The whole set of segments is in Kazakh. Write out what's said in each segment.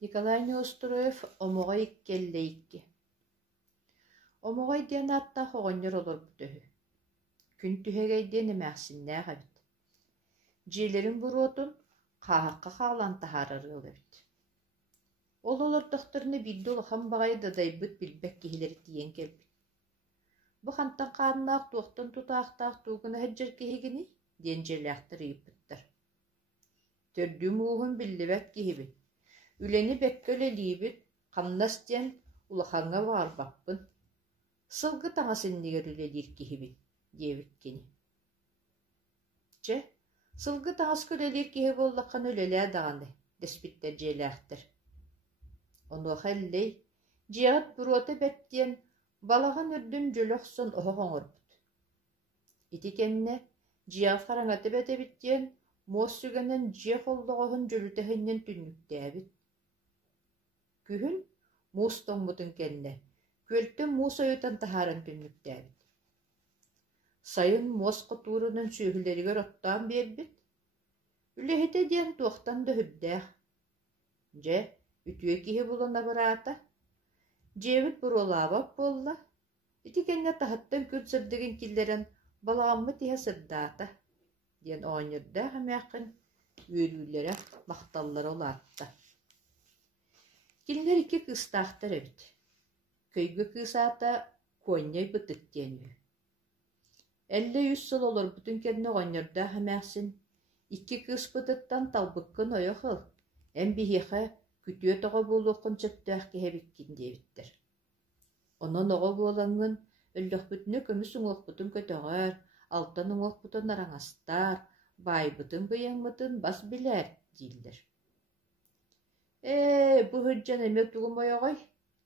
Николай Неустроев омоғай келлейікке. Омоғай ден атта хоғынер олар бүтөһү. Күн түһегейден эмәхсиннәғ абит. Желерин буротун қағаққа қағлан тахарары олабит. Ол олордоқтарыны бидді олахан бағай дадайбыт билбәк кехилер тиен келбит. Бұ қанттан қарынақ туақтан тұтақтақ туғына әджер кехигini ден жерләқтір үйіппіттір. Төрдүм уғын білдібәк кехибит. Үлені бәккөлі лейбіт, қамнастен улаханға барбаппын. Сылғы таңасыннегер үлелер кехибит, девіккені. Сылғы таңас көлелер кехіп оллаққан үлелі адағаны, деспиттер желәқтір. Оны қәллей, жиғат бұроты бәттен балаған үрдім жөліқсын оғын орбыт. Итекенне, жиғат қараңаты бәті біттен мос сүгенен жиғ оллығығын жөлітіғінен түннікті әбіт. Күхін мустан бұтын кәнне, көлттен мус ойытан тахарын түннікті әбіт. Сайын мос құтурының сүйгілерігер оттан бербіт. Үлехете ден туақтан да хүддәқ. Же, үтіе кеге бұлына бұрата. Жевіт бұролабап болла. Итекенне тахаттан күл сырдығын киллерін балағамы тиhe сырдата. Ден оңырда ғамяқын өйлілері мақталлары олатта. Киллер ике кыстақтар әбіт. Көйгі кысата көйней бұтыт деню. 50-100 сыл олар бүтін кәдіні оңырда ғамяқсын. Ике кыс бұтыттан талбыққын ойықыл. Әмбихеға күтіе тоға болуқын сөптәқ кәбіккен дебіттір. Онын оға болаңын өлліқ бүтіні көміс ұңық бұтын көтіғар, алтын ұңық бұтын араңастар, бай бұтын бұяң бұтын бас білер дейілдір. Бұ хүджан әме тұғым ойағай,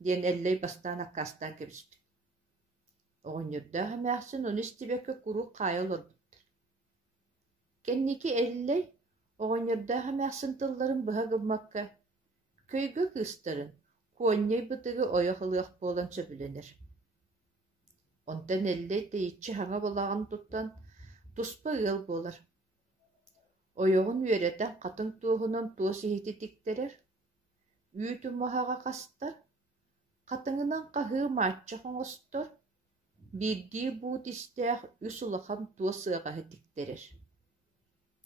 ден әллей бастан аққастан көбіспі. Оғынырда ғамяқсын оны істебекі құру қайыл орбыттыр. Кәннекі әллей оғынырда ғамяқсын тылларын бұға ғыммаққа, көйгі қыстарын, көңней бұтығы ойақылық болан сөбіленір. Онтан әллей тейітші хаңа болағын тұттан тұспа ғыл болар. Ойоғын үйереттен қатын туғынан туыс ехеті тіктерер, үйті мағаға қастар, қатыңынан қағы матчы қоңыстыр, бірді бұд істәқ үс ұлақан туыс ұғағы тіктерер.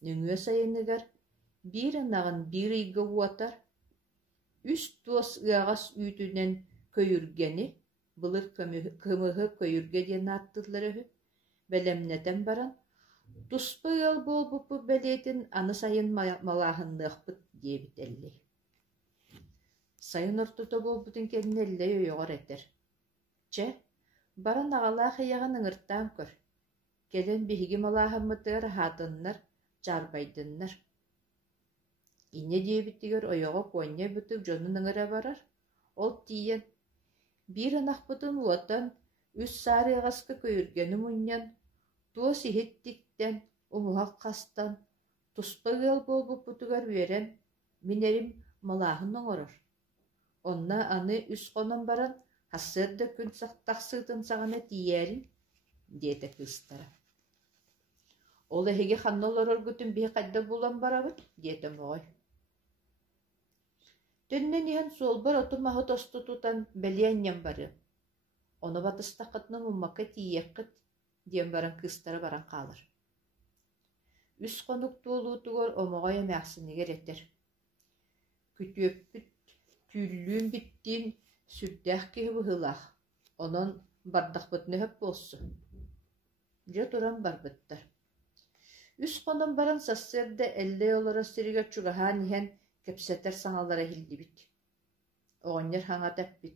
Нүңе сайынығар бір анағын бір үйгі уатар, үс туыс ұғағас үйтінен көйіргені, бұлыр көміғі көйіргеден аттылары бәлемнетен баран, тұспы ғал бол бұпы бәлетін аны сайын малағынлық бұт дебіт әлі. Сайын ортыта бол бұтын кәдін әлі ойығыр әтір. Баран ағалақ аяғын ыңырттан көр. Келен бейгі малағымытығыр хатыннар, жарбайдыннар. Ине дебіттігер ойығы көне бұтық жонын ыңыра барар. Ол тиен. Bir анақ бұтын уатан, үс сары ағасқы көйіргені мұньян, туа сихеттіктен, ұмуғақ қастан, тұспығыл бол бұтығар верен, минерім малағын оңырыр. Онна аны үс қонын баран, хасырды күн тақсығдың сағана тиерін, деді қыстара. Ол әхеге қаннолар өргітін бей қайда болан барабыт, деді мұғай. Төннен ең сол бар отымағы тосты тұтан бәлейінен бары. Оны батыстақытның ұмақы тиеккіт ден баран қыстары баран қалыр. Үс қонық туылуытығыр омағай әмәқсінігер етер. Күтөппіт, түллүүн биттин сүрдәқ кеғі бұғылақ. Онын бардақ бұтыны хөп болсы. Же тұран бар бұттар. Үс қонын баран сассырды әлі олары сіріге чуғахан ехен кепсетер саңалара hildi bit. Оғынер хаңа тәппит.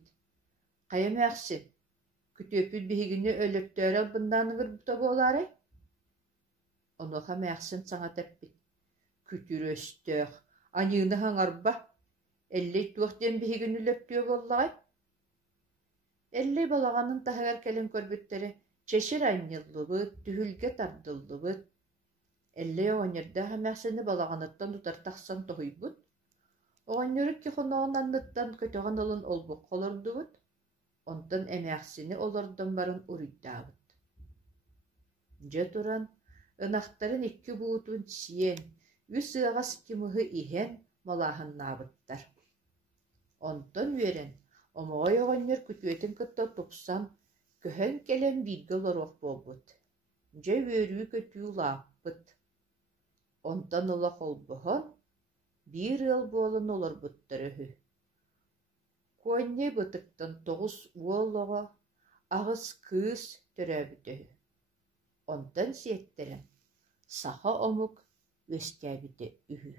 Қайым әқсі, күтөпіт бігіні өліптері бұнданығыр бұта болары? Оныға мәқсін саңа тәппит. Күтір өстіғ, анығыны хаңарба, әлі туқтен бігіні өліптері болағай? Әлі балағанын тағығар кәлін көрбіттері чешір айнылы бұд, түхілге тардылы бұд. Әлі оғынерді мәқсіні балағаныттан тұтар тақсан тұғый бұд. Оғаннөрік ки қонауын анныттан көтіған олын олбық қолырды бұд, онтан әмәқсіні олардан барын ұрыйда бұд. Же тұран, ынақтарын екі бұғытын сиен, үс ұғас кіміғі ихен малағын набыттар. Онтон үөрен, омоҕой оҕонньор күтүөтүн кытта тупсам, көһөн кэлэн бииргэ олоруох буолбут. Дьэ үөрүү көтүү лааппыт. Онтон олох олбоһон, биир ыал буолан олорбуттар өһү. Куонньай бытыктан тоҕус уоллоҕо аҕыс кыыс төрөөбүт өһү. Онтон сиэттэрэн, саха омук үөстээбитэ үһү.